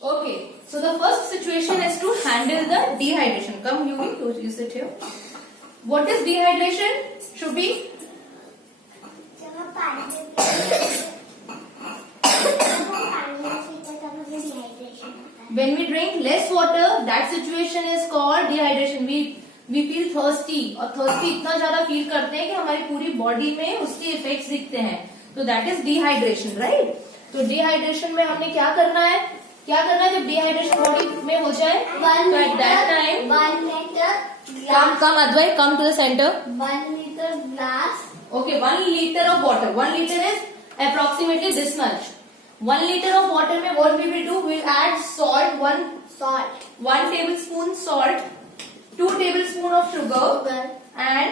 Okay, so the first situation is to handle the dehydration. Come, you sit here. What is dehydration? Should be when we drink less water, that situation is called dehydration. We feel thirsty और thirsty इतना ज्यादा feel करते हैं कि हमारी पूरी body में उसके इफेक्ट्स दिखते हैं. तो दैट इज डिहाइड्रेशन, राइट. तो डिहाइड्रेशन में हमने क्या करना है जब डिहाइड्रेशन बॉडी में हो जाए तो at that time 1 liter come Advait, come to the center. 1 liter glass. Okay, 1 liter of water. 1 liter is approximately this much. 1 liter of water में what we will do? We will add salt. 1 tablespoon salt, 2 tablespoon of sugar, and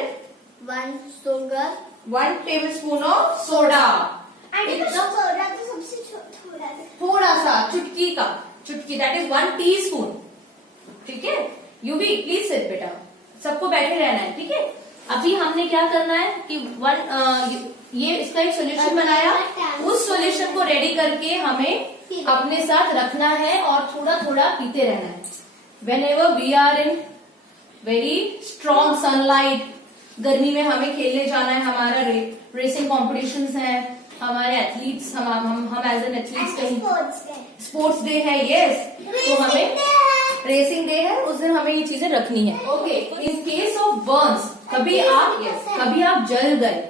1 tablespoon of soda. Soda तो सबसे थोड़ा सा चुटकी that is 1 teaspoon. ठीक है. You भी please sit बेटा, सबको बैठे रहना है. ठीक है. अभी हमने क्या करना है कि ये इसका एक सोल्यूशन बनाया. उस सोल्यूशन को रेडी करके हमें अपने साथ रखना है और थोड़ा थोड़ा पीते रहना है. Whenever we are in very strong sunlight, गर्मी में हमें खेलने जाना है, हमारा रेसिंग कॉम्पिटिशन्स है, हमारे एथलीट्स हम एज एन एथलीट्स कहीं स्पोर्ट्स डे है. यस, तो हमें रेसिंग डे है, उस दिन हमें ये चीजें रखनी है. Okay. In case of burns, कभी आप जल गए,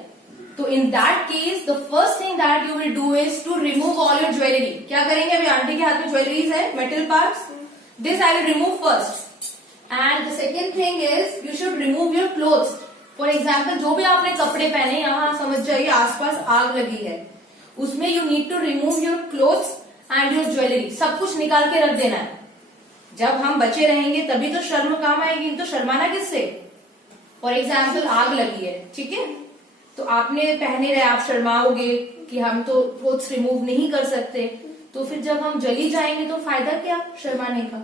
तो in that case the first thing that you will do is to remove all your jewellery. क्या करेंगे? अभी आंटी के हाथ में ज्वेलरीज है, metal parts. This I will remove first. And the second thing is you should remove your clothes. For example, जो भी आपने कपड़े पहने, यहाँ समझ जाइए आसपास आग लगी है, उसमें you need to remove your clothes and your jewellery. सब कुछ निकाल के रख देना है. जब हम बचे रहेंगे तभी तो शर्म काम आएगी. तो शर्माना किससे? फॉर एग्जाम्पल आग लगी है, ठीक है, तो आपने पहने रहे, आप शर्माओगे कि हम तो क्लोथ्स रिमूव नहीं कर सकते. तो फिर जब हम जली जाएंगे तो फायदा क्या शर्माने का?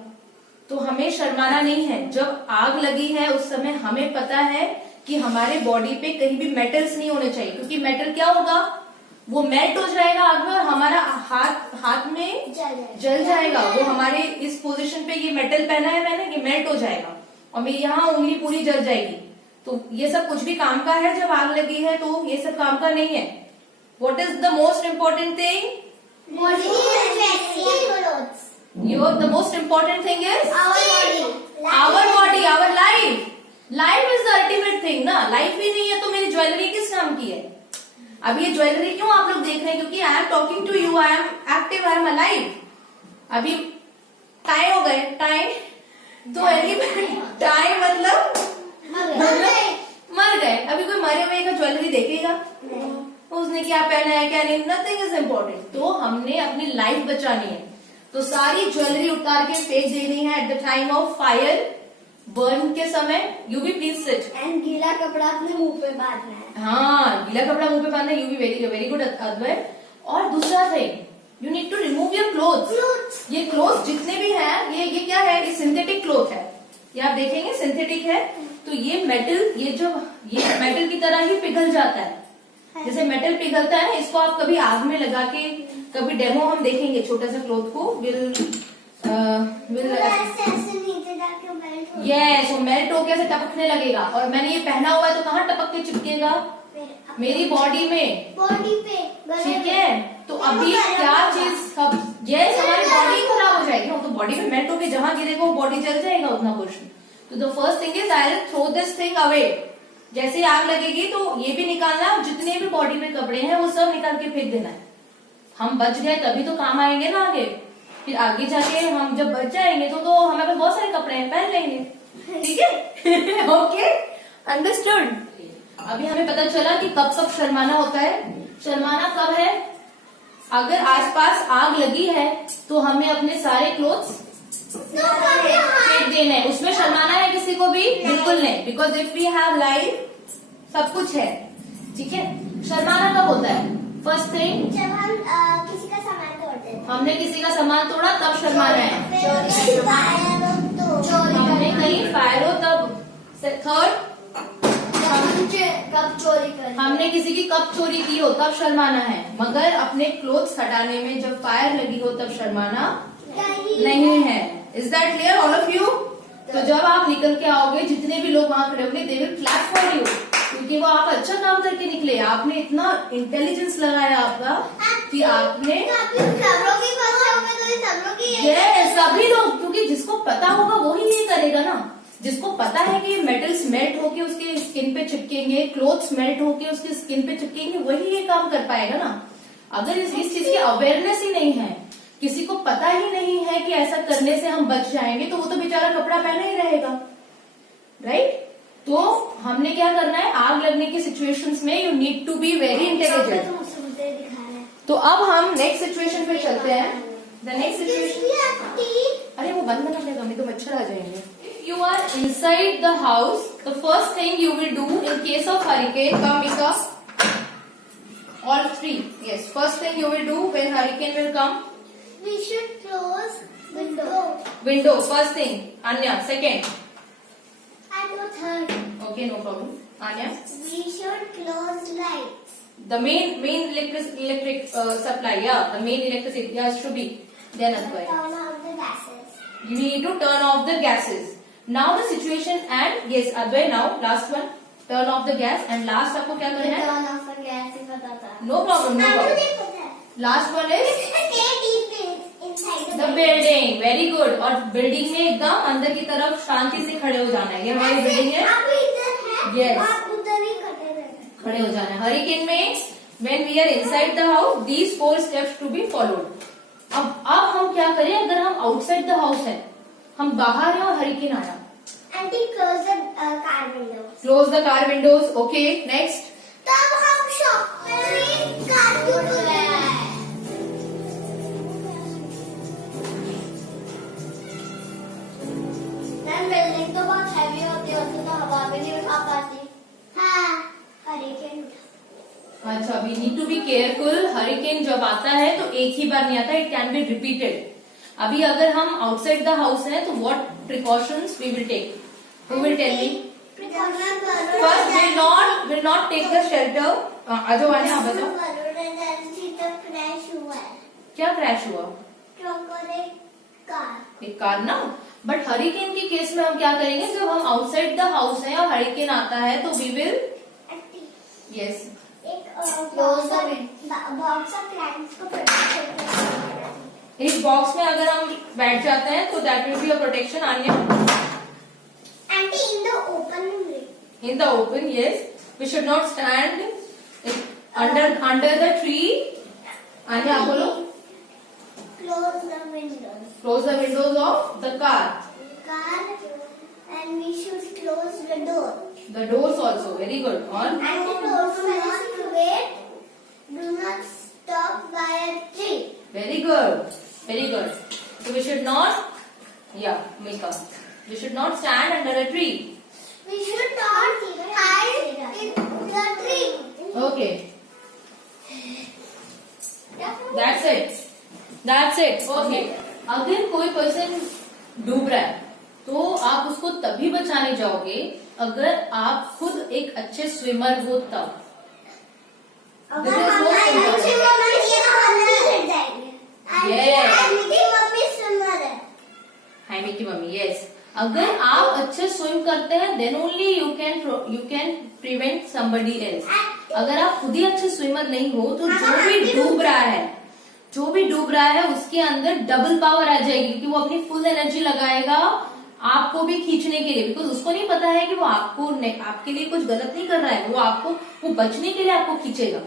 तो हमें शर्माना नहीं है. जब आग लगी है उस समय हमें पता है कि हमारे बॉडी पे कहीं भी मेटल्स नहीं होने चाहिए, क्योंकि मेटल क्या होगा, वो मेल्ट हो जाएगा आग में और हमारा हाथ में जल जाएगा. वो हमारे इस पोजीशन पे ये मेटल पहना है मैंने, ये मेल्ट हो जाएगा और मेरी यहाँ उंगली पूरी जल जाएगी. तो ये सब कुछ भी काम का है. जब आग लगी है तो ये सब काम का नहीं है. What is the most important thing? The most important thing is our body, our life. Life is the ultimate thing ना. लाइफ ही नहीं है तो मेरी ज्वेलरी किस काम की है? अब ये ज्वेलरी क्यों आप लोग देख रहे हैं? क्योंकि I am talking to you, I am active, I am alive. अभी टाइम हो गए, टाइम तो एलिमेंट टाइम मतलब मर गए. अभी कोई मरे हुए का ज्वेलरी देखेगा? उसने क्या पहना है क्या नहीं, नथिंग इज इम्पोर्टेंट. तो हमने अपनी लाइफ बचानी है, तो सारी ज्वेलरी उतार के फेंक देनी है at the time of fire, burn के समय. यू भी प्लीज सिट. एंड गीला कपड़ा अपने मुंह पे बांधना है. हाँ, गीला कपड़ा मुंह पे बांधना है. यू भी वेरी गुड अद्वैत. और दूसरा thing, you need to remove your clothes. ये क्लोथ्स जितने भी हैं, ये क्या है? ये सिंथेटिक क्लोथ है. ये आप देखेंगे सिंथेटिक है. तो ये मेटल ये मेटल की तरह ही पिघल जाता है. जैसे मेटल पिघलता है ना, इसको आप कभी आग में लगा के, कभी डेमो हम देखेंगे छोटा सा क्लोथ को, यस, वो मेल्ट होकर ऐसे टपकने लगेगा. और मैंने ये पहना हुआ है तो कहाँ टपक के चिपकेगा? मेरी बॉडी में, बॉडी पे. ठीक है. तो अभी क्या चीज, यस, हमारी बॉडी खराब हो जाएगी. तो बॉडी में मेल्ट होकर जहां गिरेगा वो बॉडी जल जाएगा उतना पोर्शन. तो the first thing is I will throw this thing away. जैसे आग लगेगी तो ये भी निकालना है, जितने भी बॉडी में कपड़े हैं वो सब निकाल के फेंक देना है. हम बच गए तभी तो काम आएंगे ना आगे. फिर आगे जाके हम जब बच जाएंगे तो हमारे पास बहुत सारे कपड़े हैं, पहन लेंगे. ठीक है. Okay, understood. अभी हमें पता चला कि कब शर्माना होता है. शर्माना कब है? अगर आसपास आग लगी है तो हमें अपने सारे क्लोथ्स फेंक देने हैं. उसमें शर्माना है किसी को भी? बिल्कुल नहीं. Because if we have life, सब कुछ है. ठीक है. शर्माना कब होता है? फर्स्ट थिंग, जब हम किसी का सामान तोड़ते हैं. हमने किसी का सामान तोड़ा तब शर्माना है. चोरी हमने कहीं फायर हो तब. थर्ड, कप चोरी कर, हमने किसी की कप चोरी की हो तब शर्माना है. मगर अपने क्लोथ्स हटाने में जब फायर लगी हो तब शर्माना नहीं है। Is that clear all of you? तो जब आप निकल के आओगे, जितने भी लोग वहां खड़े होंगे, they will clap for you, क्योंकि वो आप अच्छा काम करके निकले। आपने इतना इंटेलिजेंस लगाया आपका कि आपने सभी लोग, क्योंकि जिसको पता होगा वही ये करेगा ना। जिसको पता है कि मेटल्स मेल्ट होके उसके स्किन पे चिपकेंगे, क्लोथ्स मेल्ट होके उसके स्किन पे चिपकेंगे, वही ये काम कर पाएगा ना। अगर इस चीज की अवेयरनेस ही नहीं है, किसी को पता ही नहीं है कि ऐसा करने से हम बच जाएंगे, तो वो तो बेचारा कपड़ा पहना ही रहेगा, राइट? तो हमने क्या करना है, आग लगने की सिचुएशंस में you need to be very intelligent. तो अब हम नेक्स्ट सिचुएशन पे चलते हैं। द नेक्स्ट सिचुएशन, अरे वो बंद करना पड़ेगा, नहीं तो मच्छर आ जाएंगे। You are inside the house. The first thing you will do in case of hurricane, come Mika. All three. Yes. First thing you will do when hurricane will come. We should close window. Window. First thing. Anya. Second. I go third. Okay, no problem. Anya. We should close lights. The main electric supply. Yeah. The main electricity has to be. Then Advai. Turn off the gases. You need to turn off the gases. Now the situation and yes Advai, now last one. Turn off the gas and last आपको क्या करना है? Turn off the gas ही पता था. No problem, no problem. नहीं पता है. Last one is Stay deep inside the building. Very good. और बिल्डिंग में एकदम अंदर की तरफ शांति से खड़े हो जाना है। ये हमारी बिल्डिंग है, आप इधर हैं. Yes. आप उधर ही खड़े रहना. खड़े हो जाना है। हरिकेन में when we are inside the house, these 4 steps to be followed. अब हम क्या करें, अगर हम आउटसाइड द हाउस है, हम बाहर हैं और हरिकेन आया। Aunty, close the car windows. Close the car Windows. Okay, next. तब हम शॉप में कार क्यों खोल रहे हैं? मैम बिल्डिंग तो बहुत हैवी होती है, तो हवा भी नहीं उठा पाती. हाँ, हरिकेन. अच्छा, we need to be careful. Hurricane जब आता है तो एक ही बार नहीं आता, इट कैन बी रिपीटेड। अभी अगर हम आउटसाइड द हाउस है तो what precautions we will take? Who will tell me? First will not take the shelter. आजो आने, आप बताओ क्रैश हुआ है. क्या क्रैश हुआ? ट्रक और एक कार. एक कार ना। बट हरिकेन के केस में हम क्या करेंगे, जब हम आउटसाइड द हाउस है और हरिकेन आता है तो we will yes box of plants को प्रोटेक्ट करते हैं. इस बॉक्स में अगर हम बैठ जाते हैं तो that will be a protection. Anya, Aunty, in the open room. in the open, yes, we should not stand under the tree. Anya, आप बोलो। Close the windows. Close the windows of the car. Car, and we should close the door. The doors also. Very good. On. And the doors do not wait. Do not stop by a tree. Very good. Very good. So we should not. Yeah, Mika. We should not stand under a tree. We should not hide in the tree. Okay. That's it. That's it. Okay. अगर कोई person डूब रहा है तो आप उसको तभी बचाने जाओगे अगर आप खुद एक अच्छे स्विमर हो तब। अगर हम अच्छे मम्मी के हम जाएंगे. Yes. मेरी मम्मी स्विमर है. हैमी की मम्मी, यस। अगर आप अच्छे स्विम करते हैं then only you can prevent somebody else. अगर आप खुद ही अच्छे स्विमर नहीं हो तो जो भी डूब रहा है उसके अंदर डबल पावर आ जाएगी, क्योंकि वो अपनी फुल एनर्जी लगाएगा आपको भी खींचने के लिए, बिकॉज उसको नहीं पता है कि वो आपके लिए कुछ गलत नहीं कर रहा है, वो बचने के लिए आपको खींचेगा।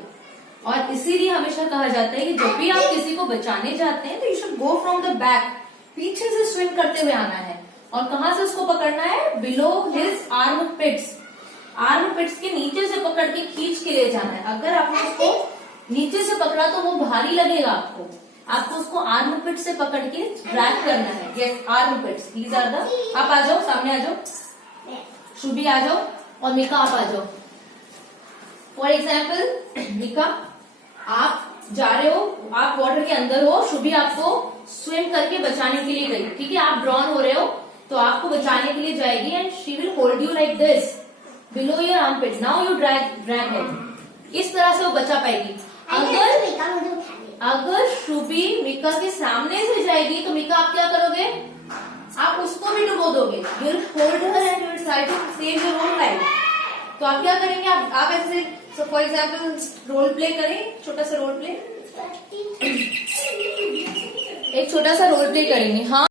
और इसीलिए हमेशा कहा जाता है कि जब भी आप किसी को बचाने जाते हैं तो you should go from the back, पीछे से स्विम करते हुए आना है। और कहाँ से उसको पकड़ना है? Below his armpits. Armpits के नीचे से पकड़ के खींच के ले जाना है। अगर आपने उसको नीचे से पकड़ा तो वो भारी लगेगा आपको उसको आर्म पिट से पकड़ के ड्रैग करना है। Yes, armpits, these are the. आप आ जाओ, सामने आ जाओ, शुभी आ जाओ और मिका आप आ जाओ। फॉर एग्जाम्पल मिका, आप जा रहे हो, आप वाटर के अंदर हो, शुभी आपको स्विम करके बचाने के लिए गई, ठीक है? आप ड्रॉन हो रहे हो तो आपको बचाने के लिए जाएगी and she will hold you like this below your armpit. Now you drag him. इस तरह से वो बचा पाएगी। अगर श्रुति मिका के सामने से जाएगी तो मिका आप क्या करोगे, आप उसको भी डुबो दोगे। You will hold her and you will try to save your own life. तो आप क्या करेंगे, आप ऐसे फॉर एग्जाम्पल रोल प्ले करें, छोटा सा रोल प्ले, एक छोटा सा रोल प्ले करेंगे। हाँ